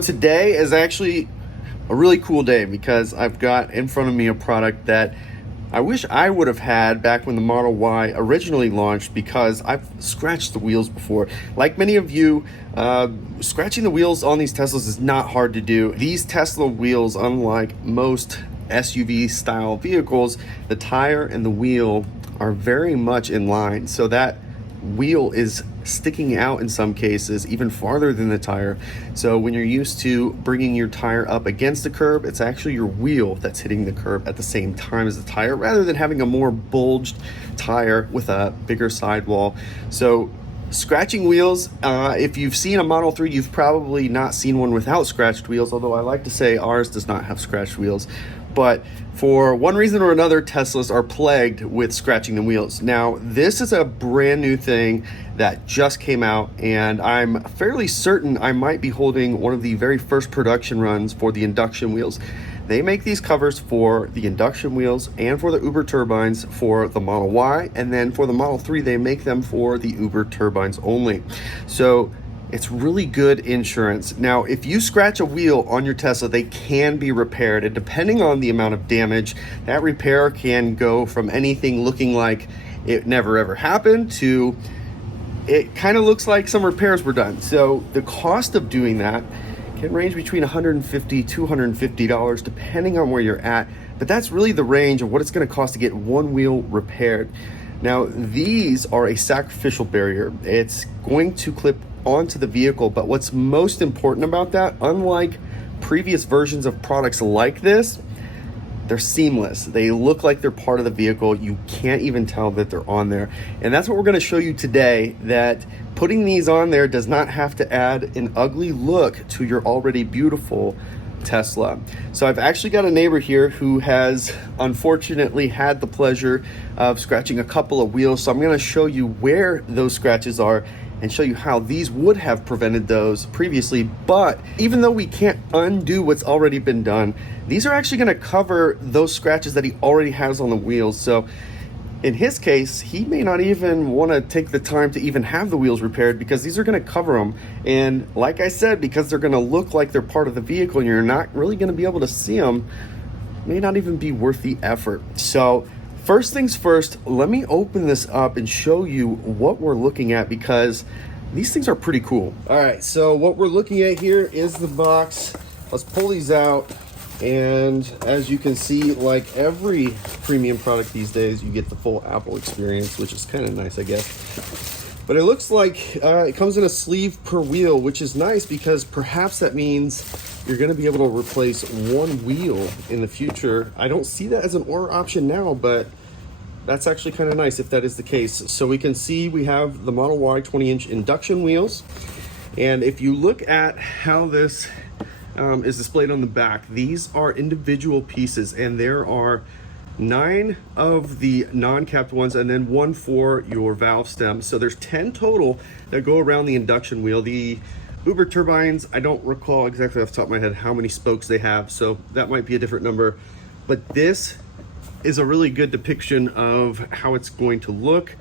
Today is actually a really cool day because I've got in front of me a product that I wish I would have had back when the Model Y originally launched, because I've scratched the wheels before. Like many of you, scratching the wheels on these Teslas is not hard to do. These Tesla wheels, unlike most SUV style vehicles, the tire and the wheel are very much in line. So that wheel is sticking out in some cases even farther than the tire. So when you're used to bringing your tire up against the curb, it's actually your wheel that's hitting the curb at the same time as the tire, rather than having a more bulged tire with a bigger sidewall. So scratching wheels, if you've seen a Model 3, you've probably not seen one without scratched wheels, although I like to say ours does not have scratched wheels. But for one reason or another, Teslas are plagued with scratching the wheels. Now, this is a brand new thing that just came out, and I'm fairly certain I might be holding one of the very first production runs for the induction wheels. They make these covers for the induction wheels and for the Uber turbines for the Model Y, and then for the Model 3, they make them for the Uber turbines only. So it's really good insurance. Now, if you scratch a wheel on your Tesla, they can be repaired, and depending on the amount of damage, that repair can go from anything looking like it never ever happened to it kind of looks like some repairs were done. So the cost of doing that can range between $150, $250, depending on where you're at, but that's really the range of what it's going to cost to get one wheel repaired. Now, these are a sacrificial barrier. It's going to clip onto the vehicle, but what's most important about that, unlike previous versions of products like this, they're seamless. They look like they're part of the vehicle. You can't even tell that they're on there. And that's what we're going to show you today, that putting these on there does not have to add an ugly look to your already beautiful Tesla. So I've actually got a neighbor here who has unfortunately had the pleasure of scratching a couple of wheels. So I'm going to show you where those scratches are and show you how these would have prevented those previously. But even though we can't undo what's already been done, these are actually going to cover those scratches that he already has on the wheels. So in his case, he may not even want to take the time to even have the wheels repaired, because these are going to cover them. And like I said, because they're going to look like they're part of the vehicle and you're not really going to be able to see them, may not even be worth the effort. So first things first, let me open this up and show you what we're looking at, because these things are pretty cool. All right, so what we're looking at here is the box. Let's pull these out. And as you can see, like every premium product these days, you get the full Apple experience, which is kind of nice, I guess. But it looks like it comes in a sleeve per wheel, which is nice because perhaps that means you're going to be able to replace one wheel in the future. I don't see that as an order option now, but that's actually kind of nice if that is the case. So we can see we have the Model Y 20-inch induction wheels. And if you look at how this is displayed on the back, these are individual pieces, and there are 9 of the non-capped ones and then 1 for your valve stem. So there's 10 total that go around the induction wheel. The Uber turbines, I don't recall exactly off the top of my head how many spokes they have, so that might be a different number. But this is a really good depiction of how it's going to look,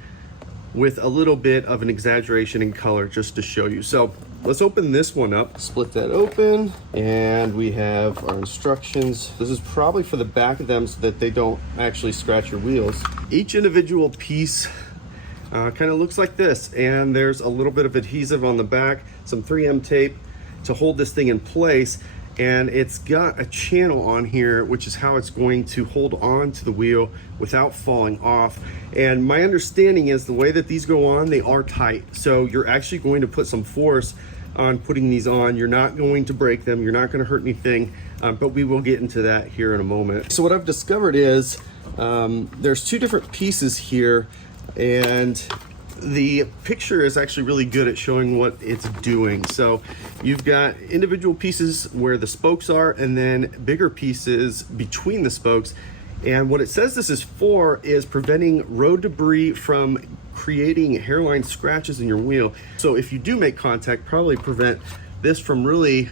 with a little bit of an exaggeration in color just to show you. So let's open this one up, split that open, and we have our instructions. This is probably for the back of them so that they don't actually scratch your wheels. Each individual piece kind of looks like this, and there's a little bit of adhesive on the back, some 3M tape to hold this thing in place. And it's got a channel on here, which is how it's going to hold on to the wheel without falling off. And my understanding is the way that these go on, they are tight. So you're actually going to put some force on putting these on. You're not going to break them. You're not going to hurt anything, but we will get into that here in a moment. So what I've discovered is there's 2 different pieces here, and the picture is actually really good at showing what it's doing. So you've got individual pieces where the spokes are, and then bigger pieces between the spokes. And what it says this is for is preventing road debris from creating hairline scratches in your wheel. So if you do make contact, probably prevent this from really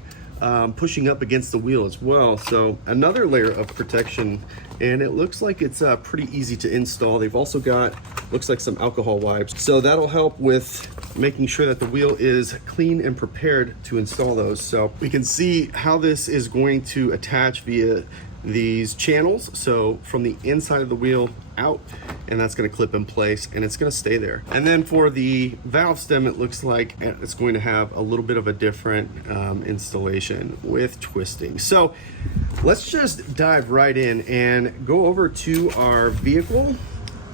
pushing up against the wheel as well. So another layer of protection, and it looks like it's pretty easy to install. They've also got, looks like some alcohol wipes. So that'll help with making sure that the wheel is clean and prepared to install those. So we can see how this is going to attach via these channels. So from the inside of the wheel out, and that's going to clip in place and it's going to stay there. And then for the valve stem, it looks like it's going to have a little bit of a different installation with twisting. So let's just dive right in and go over to our vehicle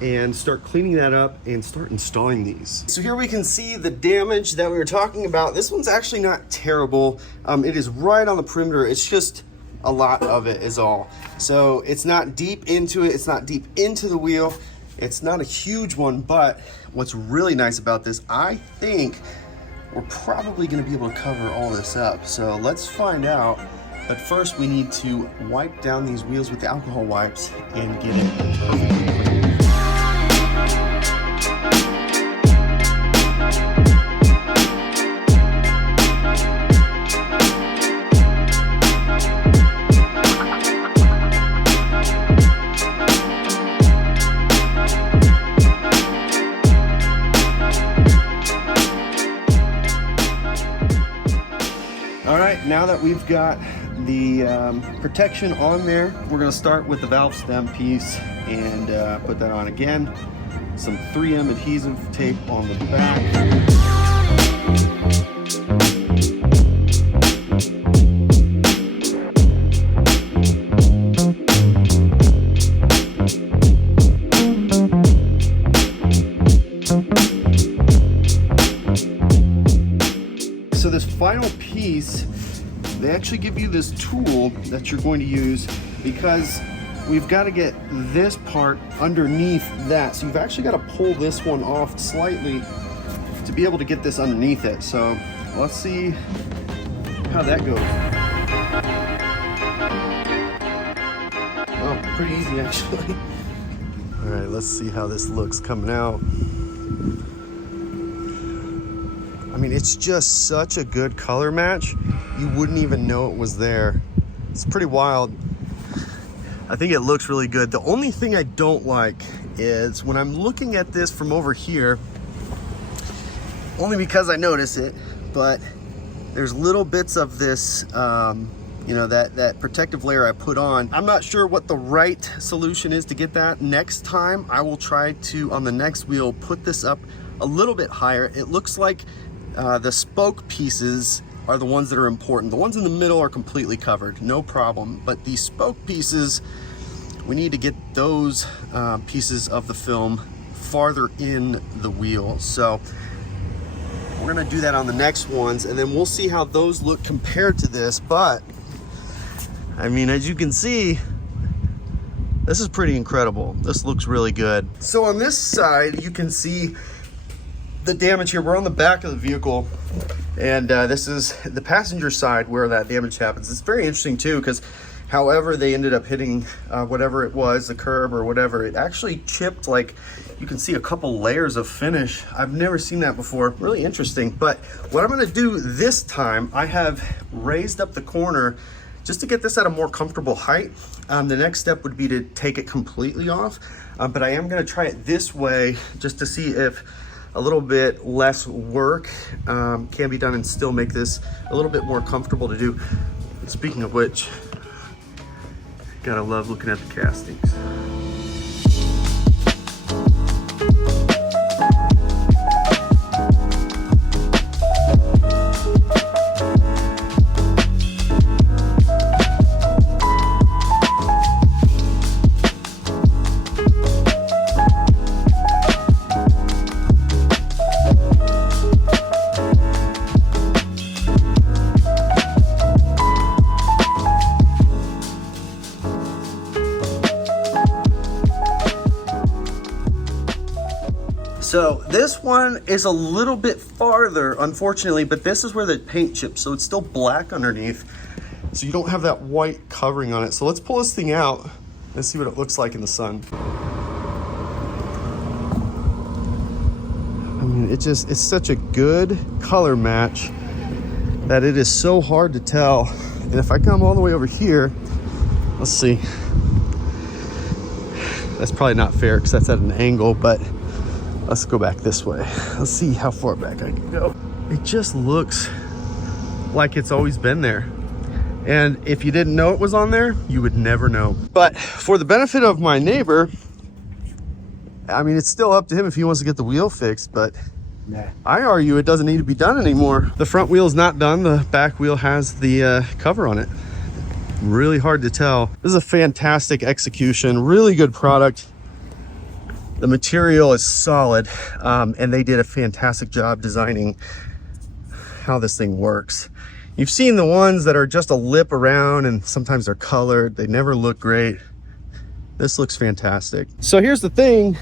and start cleaning that up and start installing these. So here we can see the damage that we were talking about. This one's actually not terrible. It is right on the perimeter. It's just a lot of it is all. So it's not deep into it. It's not deep into the wheel. It's not a huge one, but what's really nice about this, I think we're probably gonna be able to cover all this up. So let's find out. But first we need to wipe down these wheels with the alcohol wipes and get it perfectly clean. All right, now that we've got the protection on there, we're gonna start with the valve stem piece and put that on again. Some 3M adhesive tape on the back. So this final piece, they actually give you this tool that you're going to use because we've got to get this part underneath that. So you've actually got to pull this one off slightly to be able to get this underneath it. So let's see how that goes. Oh, pretty easy actually. All right, let's see how this looks coming out. I mean, it's just such a good color match. You wouldn't even know it was there. It's pretty wild. I think it looks really good. The only thing I don't like is when I'm looking at this from over here, only because I notice it, but there's little bits of this, you know, that protective layer I put on. I'm not sure what the right solution is to get that. Next time, I will try to, on the next wheel, put this up a little bit higher. It looks like the spoke pieces are the ones that are important. The ones in the middle are completely covered, no problem. But these spoke pieces, we need to get those pieces of the film farther in the wheel. So we're gonna do that on the next ones, and then we'll see how those look compared to this. But I mean, as you can see, this is pretty incredible. This looks really good. So on this side, you can see the damage here. We're on the back of the vehicle, and this is the passenger side where that damage happens. It's very interesting too, because however they ended up hitting whatever it was, the curb or whatever, it actually chipped, like you can see a couple layers of finish. I've never seen that before. Really interesting. But what I'm gonna do this time, I have raised up the corner just to get this at a more comfortable height. The next step would be to take it completely off, but I am gonna try it this way just to see if a little bit less work can be done and still make this a little bit more comfortable to do. Speaking of which, gotta love looking at the castings. So this one is a little bit farther, unfortunately, but this is where the paint chips, so it's still black underneath, so you don't have that white covering on it. So let's pull this thing out and see what it looks like in the sun. I mean, it's such a good color match that it is so hard to tell. And if I come all the way over here, let's see. That's probably not fair because that's at an angle, but Let's go back this way. Let's see how far back I can go. It just looks like it's always been there. And if you didn't know it was on there, you would never know. But for the benefit of my neighbor, I mean, it's still up to him if he wants to get the wheel fixed, but I argue it doesn't need to be done anymore. The front wheel is not done. The back wheel has the cover on it. Really hard to tell. This is a fantastic execution, really good product. The material is solid, and they did a fantastic job designing how this thing works. You've seen the ones that are just a lip around and sometimes they're colored. They never look great. This looks fantastic. So here's the thing,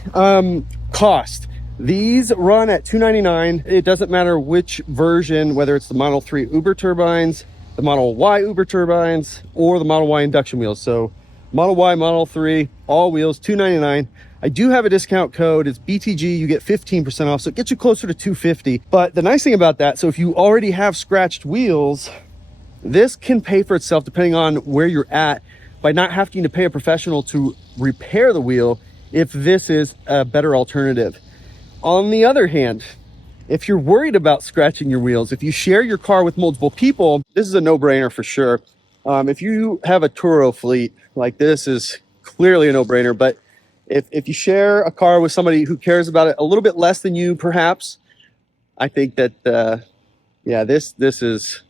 cost. These run at $299. It doesn't matter which version, whether it's the Model 3 Uber turbines, the Model Y Uber turbines, or the Model Y induction wheels. So Model Y, Model 3, all wheels, $299. I do have a discount code. It's BTG. You get 15% off, so it gets you closer to $250. But the nice thing about that, so if you already have scratched wheels, this can pay for itself depending on where you're at by not having to pay a professional to repair the wheel if this is a better alternative. On the other hand, if you're worried about scratching your wheels, if you share your car with multiple people, this is a no-brainer for sure. If you have a Turo fleet, like this is clearly a no-brainer, but if you share a car with somebody who cares about it a little bit less than you, perhaps, I think that, yeah, this is,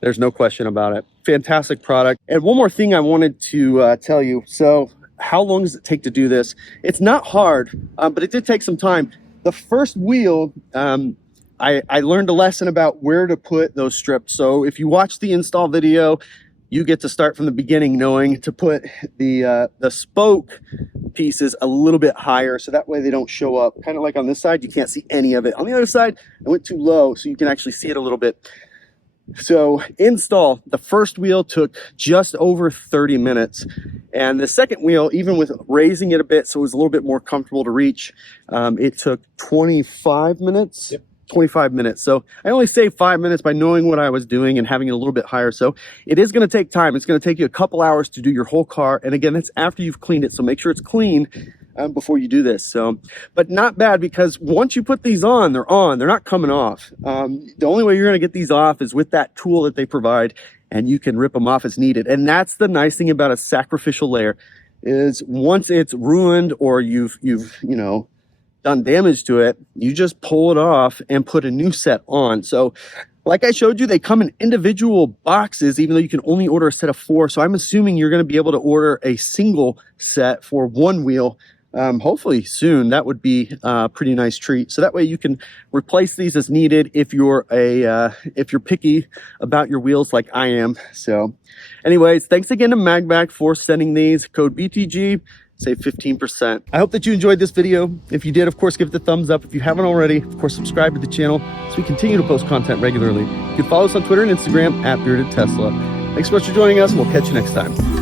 there's no question about it. Fantastic product. And one more thing I wanted to tell you. So how long does it take to do this? It's not hard, but it did take some time. The first wheel, I learned a lesson about where to put those strips. So if you watch the install video, you get to start from the beginning knowing to put the spoke pieces a little bit higher, so that way they don't show up. Kind of like on this side, you can't see any of it. On the other side, I went too low, so you can actually see it a little bit. So install, the first wheel took just over 30 minutes. And the second wheel, even with raising it a bit so it was a little bit more comfortable to reach, it took 25 minutes. Yep. 25 minutes. So I only saved 5 minutes by knowing what I was doing and having it a little bit higher. So it is going to take time. It's going to take you a couple hours to do your whole car. And again, that's after you've cleaned it. So make sure it's clean before you do this. So, but not bad, because once you put these on, they're not coming off. The only way you're going to get these off is with that tool that they provide, and you can rip them off as needed. And that's the nice thing about a sacrificial layer, is once it's ruined or you've done damage to it, you just pull it off and put a new set on. So like I showed you, they come in individual boxes, even though you can only order a set of 4. So I'm assuming you're going to be able to order a single set for one wheel, hopefully soon. That would be a pretty nice treat. So that way you can replace these as needed if you're picky about your wheels like I am. So anyways, thanks again to Magback for sending these. Code BTG. Save 15%. I hope that you enjoyed this video. If you did, of course, give it a thumbs up. If you haven't already, of course, subscribe to the channel so we continue to post content regularly. You can follow us on Twitter and Instagram @BeardedTesla. Thanks so much for joining us, and we'll catch you next time.